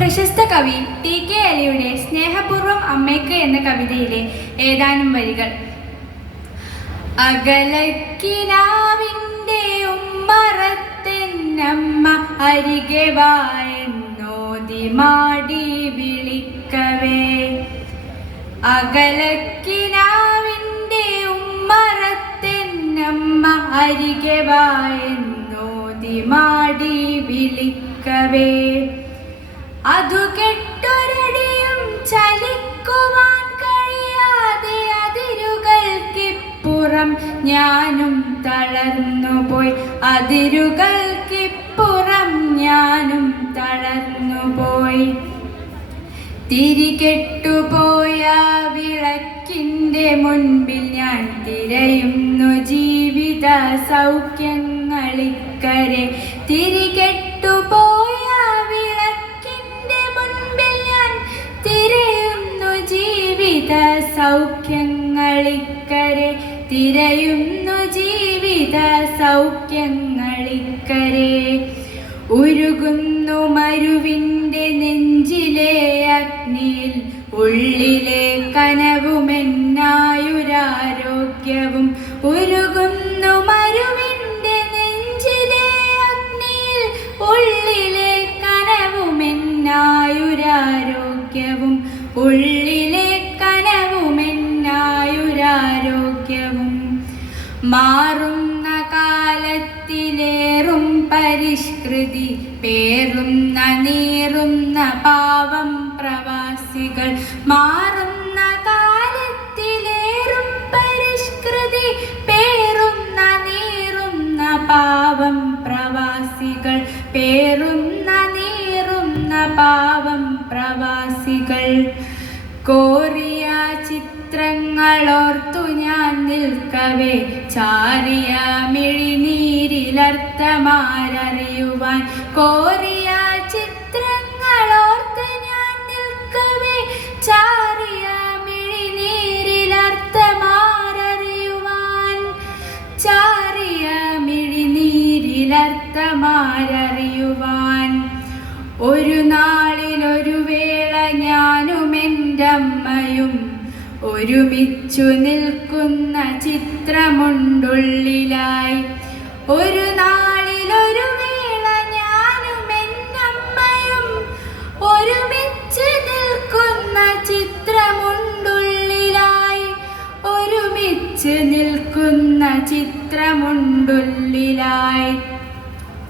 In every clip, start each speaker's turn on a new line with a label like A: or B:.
A: പ്രശസ്ത കവി T K അലിയുടെ സ്നേഹപൂർവം അമ്മയ്ക്ക് എന്ന കവിതയിലെ ഏതാനും വരികൾ. അകലക്കിനാവിന്റെ ഉമ്മറത്തെന്നമ്മ അരികെ വായെന്നോതി മാടി വിളിക്കവേ. അകലക്കിനാവിന്റെ ഉമ്മറത്തെന്നമ്മ അരികെ വായെന്നോതി മാടി വിളിക്കവേ. അതു കെട്ടൊരടിയും ചലിക്കുവാൻ കഴിയാതെ അതിരുകൾക്കിപ്പുറം ഞാനും തളർന്നുപോയി. അതിരുകൾക്കിപ്പുറം ഞാനും തളർന്നുപോയി. തിരികെട്ടുപോയ വിളക്കിന്റെ മുൻപിൽ ഞാൻ തിരയുന്നു ജീവിത സൗഖ്യങ്ങളിക്കരെ തിരികെട്ടുപോയ തിരയുന്നു ജീവിത സൗഖ്യങ്ങളിക്കരെ. ഉരുകുന്നു മരുവിന്റെ നെഞ്ചിലെ അഗ്നിയിൽ. ഉള്ളിലെ കനവുമെന്നായുരാരോഗ്യവും. ഉരുകുന്നു മരുവിന്റെ നെഞ്ചിലെ അഗ്നിയിൽ. ഉള്ളിലെ കനവുമെന്നായുരാരോഗ്യവും. ഉള്ളിലെ മാറുന്ന കാലത്തിലേറും പരിഷ്കൃതി പേറുന്ന നീറുന്ന പാവം പ്രവാസികൾ. മാറുന്ന കാലത്തിലേറും പരിഷ്കൃതി പേറുന്ന നീറുന്ന പാവം പ്രവാസികൾ. പേറുന്ന നീറുന്ന പാവം പ്രവാസികൾ. കോറിയ ചിത്രങ്ങളോർത്തു ഞാൻ നിൽക്കവേ ചാരിയ മിഴിനീരിലർത്ഥമാരറിയുവാൻ കോറിയ ചിത്രങ്ങളോർത്ത് ഞാൻ നിൽക്കവേ. ചാരിയ മിഴിനീരിലർത്ഥമാരറിയുവാൻ ചാരിയ മിഴിനീരിലർത്ഥമാരറിയുവാൻ ഒരു നാളിലൊരു വേള ഞാനും എന്റെ അമ്മയും ഒരുമിച്ചു നിൽക്കുന്ന ചിത്രമുണ്ടുള്ളിലായി ഒരു നാളിലൊരു വേള ഞാനും എന്നമ്മയും ഒരുമിച്ച് നിൽക്കുന്ന ചിത്രമുണ്ടുള്ളിലായി. ഒരുമിച്ച് നിൽക്കുന്ന ചിത്രമുണ്ടുള്ളിലായി.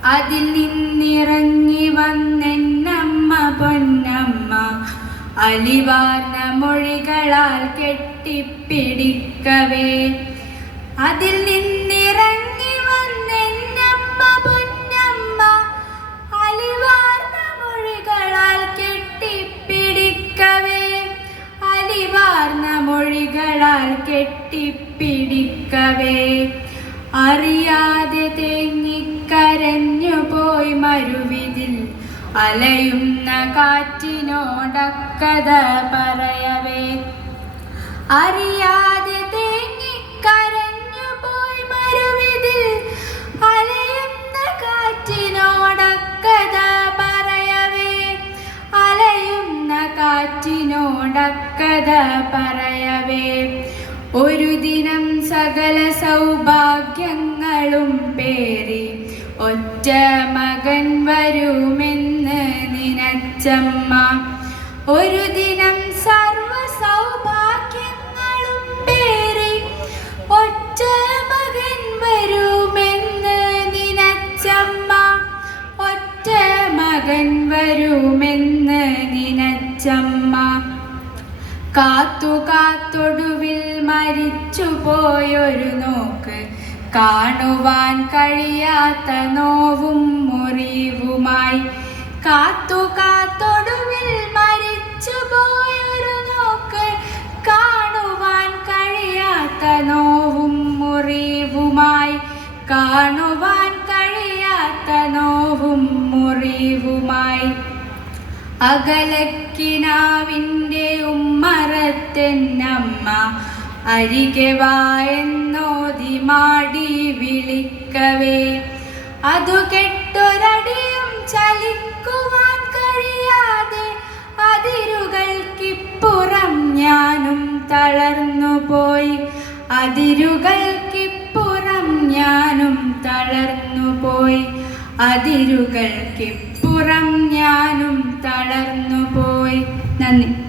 A: അതിൽ നിന്നിറങ്ങി വന്നെന്നമ്മ പൊന്നമ്മ അലിവാർന്ന മൊഴികളാൽ കെട്ടിപ്പിടിക്കവേ. അതിൽ നിന്നിറങ്ങി വന്നെന്നമ്മ പൊന്നമ്മ അലിവാർന്ന മൊഴികളാൽ കെട്ടിപ്പിടിക്കവേ. അലിവാർന്ന മൊഴികളാൽ കെട്ടിപ്പിടിക്കവേ. അറിയാതെ തേങ്ങിക്കരഞ്ഞു പോയി മരുവിതിൽ അലയുന്ന കാറ്റിനോടക്കഥ പറയവേ. അറിയാതെ കാറ്റിനോടക്കഥ പറയവേ. ഒരു ദിനം സകല സൗഭാഗ്യങ്ങളും പേറി. ഒറ്റ മകൻ വരുമെന്ന് നിനച്ചമ്മ. ഒരു ദിനം സർവ കാത്തു കാത്തൊടുവിൽ മരിച്ചു പോയൊരു നോക്ക്. കാണുവാൻ കഴിയാത്ത നോവും മുറിവുമായി. കാത്തു കാത്തൊടുവിൽ മരിച്ചു പോയൊരു നോക്ക്. കാണുവാൻ കഴിയാത്ത നോവും മുറിവുമായി. കാണുവാൻ കഴിയാത്ത നോവും മുറിവുമായി. അകലക്കിനാവിന്റെ ഉമ്മറത്തെന്നമ്മ അരികെ വായെന്നോതി മാടി വിളിക്കവേ. അതു കെട്ടൊരടിയും ചലിക്കുവാൻ കഴിയാതെ അതിരുകൾക്കിപ്പുറം ഞാനും തളർന്നുപോയി അതിരുകൾക്കിപ്പുറം ഞാനും തളർന്നുപോയി അതിരുകൾക്കിപ്പുറം ഞാനും തളർന്നു പോയി നന്ദി.